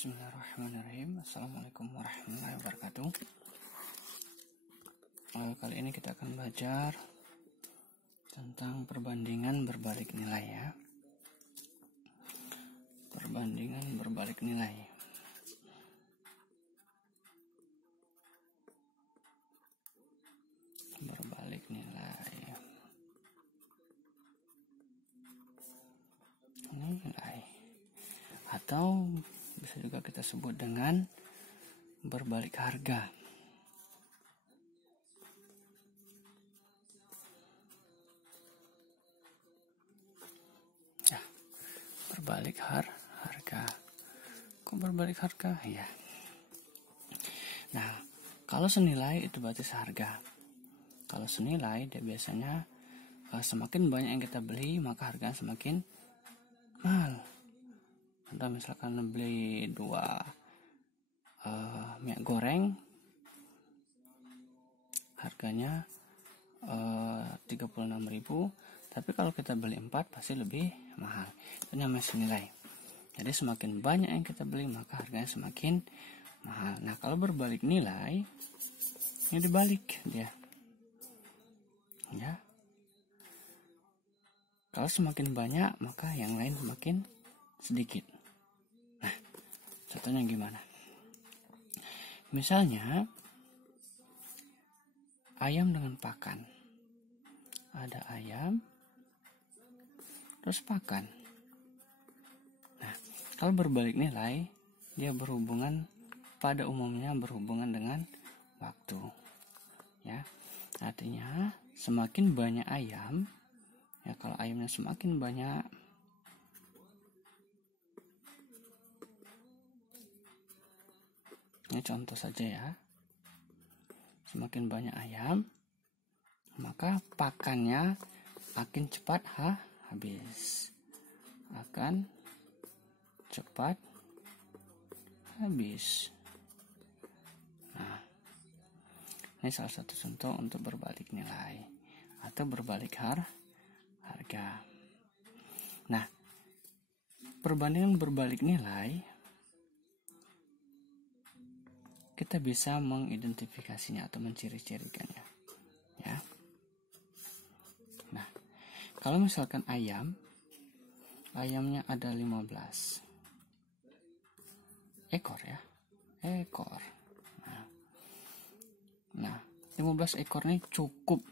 Bismillahirrahmanirrahim. Assalamualaikum warahmatullahi wabarakatuh. Kali ini kita akan belajar tentang perbandingan berbalik nilai ya. Perbandingan berbalik nilai. Berbalik nilai. Nilai. Atau bisa juga kita sebut dengan berbalik harga. Ya, berbalik harga. Kok berbalik harga? Ya. Nah, kalau senilai itu berarti seharga. Kalau senilai dia biasanya semakin banyak yang kita beli maka harganya semakin mahal. Contoh misalkan beli 2 minyak goreng harganya 36.000, tapi kalau kita beli 4 pasti lebih mahal. Itu namanya senilai. Jadi semakin banyak yang kita beli maka harganya semakin mahal. Nah, kalau berbalik nilai ini dibalik dia. Ya. Kalau semakin banyak maka yang lain semakin sedikit. Nah, contohnya gimana? Misalnya ayam dengan pakan. Ada ayam terus pakan. Nah, kalau berbalik nilai dia berhubungan pada umumnya berhubungan dengan waktu. Ya. Artinya semakin banyak ayam, ya kalau ayamnya semakin banyak ini contoh saja ya. Semakin banyak ayam, maka pakannya akan cepat habis. Akan cepat habis. Nah, ini salah satu contoh untuk berbalik nilai atau berbalik harga. Nah, perbandingan berbalik nilai kita bisa mengidentifikasinya atau menciri-cirikannya ya. Nah, kalau misalkan ayamnya ada 15 ekor ya, ekor. Nah, 15 ekor ini cukup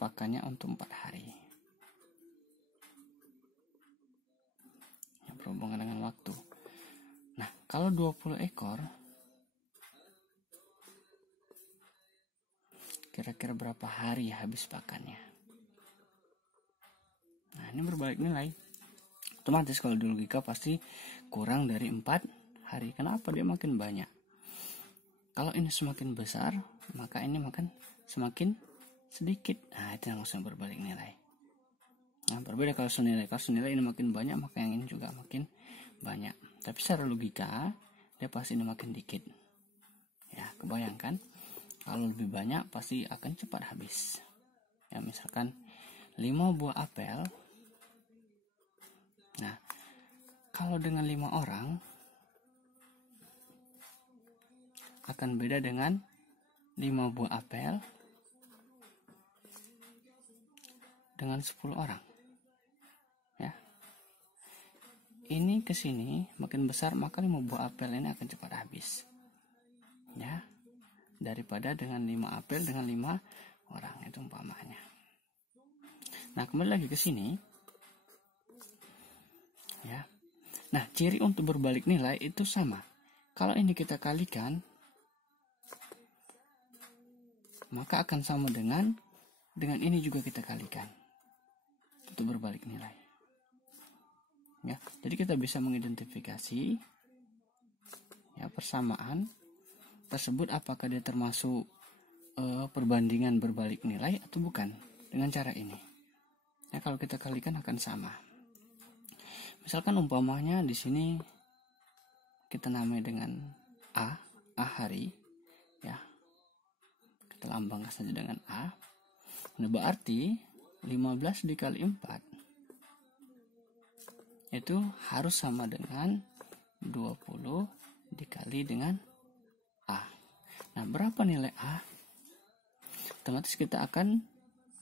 pakannya untuk 4 hari. Yang berhubungan dengan waktu. Nah, kalau 20 ekor kira-kira berapa hari habis pakannya? Nah, ini berbalik nilai. Otomatis kalau di logika pasti kurang dari 4 hari. Kenapa? Dia makin banyak. Kalau ini semakin besar, maka ini makan semakin sedikit. Nah, itu yang maksudnya berbalik nilai. Nah, berbeda kalau senilai. Kalau senilai ini makin banyak, maka yang ini juga makin banyak. Tapi secara logika, dia pasti ini makin dikit. Ya, kebayangkan? Kalau lebih banyak pasti akan cepat habis. Ya, misalkan 5 buah apel. Nah, kalau dengan 5 orang akan beda dengan 5 buah apel dengan 10 orang. Ya. Ini ke sini makin besar maka 5 buah apel ini akan cepat habis. Ya. Daripada dengan 5 apel dengan 5 orang, itu umpamanya. Nah, kembali lagi ke sini ya. Nah, ciri untuk berbalik nilai itu sama. Kalau ini kita kalikan maka akan sama dengan ini juga kita kalikan. Itu berbalik nilai. Ya, jadi kita bisa mengidentifikasi ya persamaan tersebut apakah dia termasuk perbandingan berbalik nilai atau bukan dengan cara ini. Ya, kalau kita kalikan akan sama. Misalkan umpamanya di sini kita namai dengan A hari ya. Kita lambangkan saja dengan A. Nah, berarti 15 dikali 4 itu harus sama dengan 20 dikali dengan A. Nah, berapa nilai A? Otomatis kita akan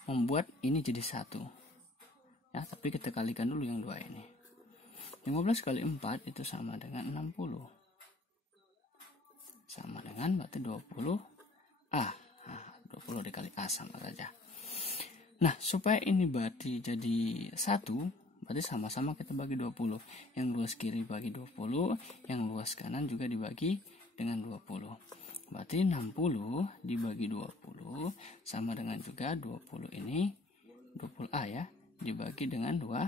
membuat ini jadi 1. Ya, tapi kita kalikan dulu yang 2 ini. 15 kali 4 itu sama dengan 60. Sama dengan berarti 20 A. Nah, 20 dikali A sama saja. Nah, supaya ini berarti jadi 1, berarti sama-sama kita bagi 20. Yang luas kiri bagi 20, yang luas kanan juga dibagi dengan 20. Berarti 60 dibagi 20 sama dengan juga 20 ini 20A ya, dibagi dengan 20.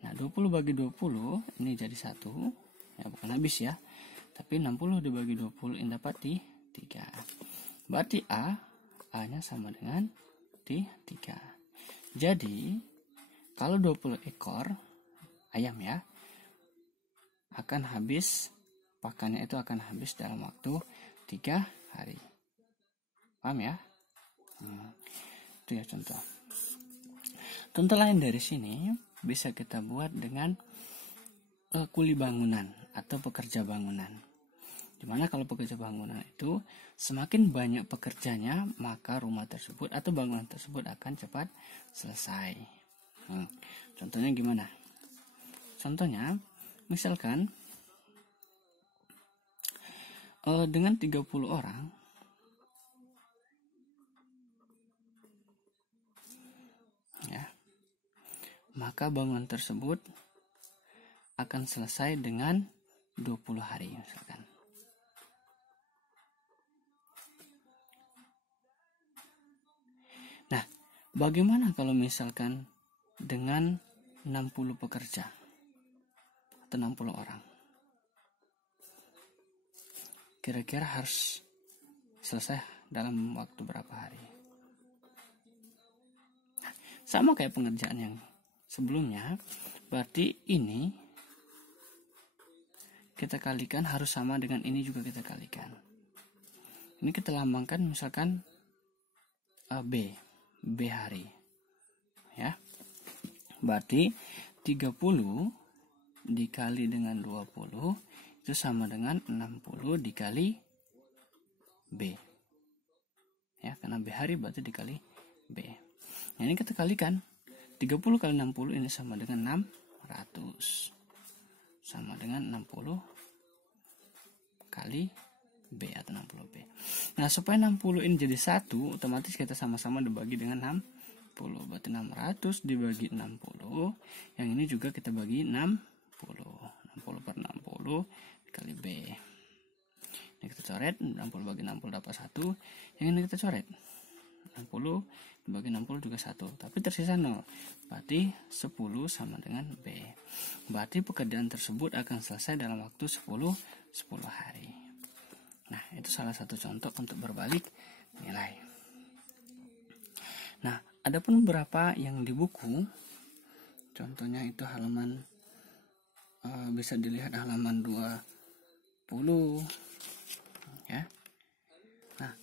Nah, 20 bagi 20 ini jadi 1. Ya, bukan habis ya. Tapi 60 dibagi 20 ini dapat di 3. Berarti A-nya sama dengan di 3. Jadi, kalau 20 ekor ayam ya, akan habis, pakannya itu akan habis dalam waktu 3 hari. Paham ya? Itu ya contoh. Contoh lain dari sini bisa kita buat dengan kuli bangunan atau pekerja bangunan. Dimana kalau pekerja bangunan itu semakin banyak pekerjanya, maka rumah tersebut atau bangunan tersebut akan cepat selesai. Contohnya gimana? Contohnya, misalkan dengan 30 orang, ya, maka bangunan tersebut akan selesai dengan 20 hari misalkan. Nah, bagaimana kalau misalkan dengan 60 pekerja atau 60 orang? Kira-kira harus selesai dalam waktu berapa hari? Sama kayak pengerjaan yang sebelumnya, berarti ini kita kalikan harus sama dengan ini juga kita kalikan. Ini kita lambangkan misalkan B hari. Ya. Berarti 30 dikali dengan 20 itu sama dengan 60 dikali B. Ya, karena B hari berarti dikali B. Nah, ini kita kalikan. 30 kali 60 ini sama dengan 600. Sama dengan 60 kali B atau 60B. Nah, supaya 60 ini jadi 1, otomatis kita sama-sama dibagi dengan 60. Berarti 600 dibagi 60. Yang ini juga kita bagi 60. 60 per 60 dikali B. Ini kita coret, 60 bagi 60 dapat 1. Yang ini kita coret. 60 dibagi 60 juga 1. Tapi tersisa 0. Berarti 10 sama dengan B. Berarti pekerjaan tersebut akan selesai dalam waktu 10 hari. Nah, itu salah satu contoh untuk berbalik nilai. Nah, ada pun beberapa yang di buku. Contohnya itu halaman bisa dilihat halaman 20 ya. Nah,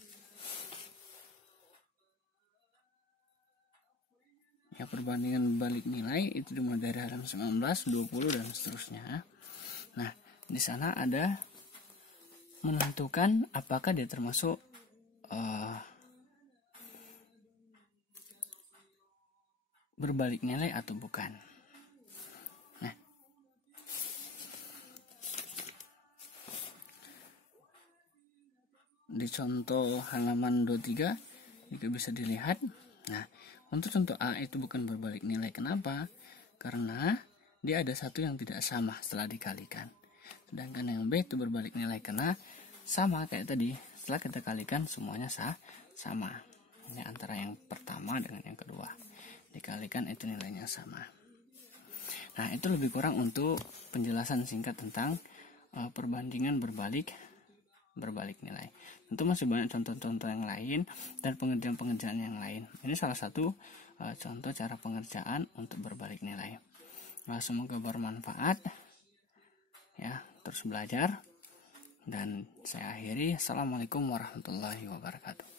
ya perbandingan balik nilai itu dimulai dari halaman 19, 20 dan seterusnya. Nah, di sana ada menentukan apakah dia termasuk berbalik nilai atau bukan. Nah, di contoh halaman 23 juga bisa dilihat. Nah, untuk contoh A itu bukan berbalik nilai. Kenapa? Karena dia ada satu yang tidak sama setelah dikalikan. Sedangkan yang B itu berbalik nilai karena sama kayak tadi. Setelah kita kalikan semuanya sama. Ini antara yang pertama dengan yang kedua. Dikalikan itu nilainya sama. Nah, itu lebih kurang untuk penjelasan singkat tentang perbandingan berbalik nilai. Tentu masih banyak contoh-contoh yang lain dan pengerjaan-pengerjaan yang lain. Ini salah satu contoh cara pengerjaan untuk berbalik nilai. Semoga bermanfaat. Ya, terus belajar. Dan saya akhiri. Assalamualaikum warahmatullahi wabarakatuh.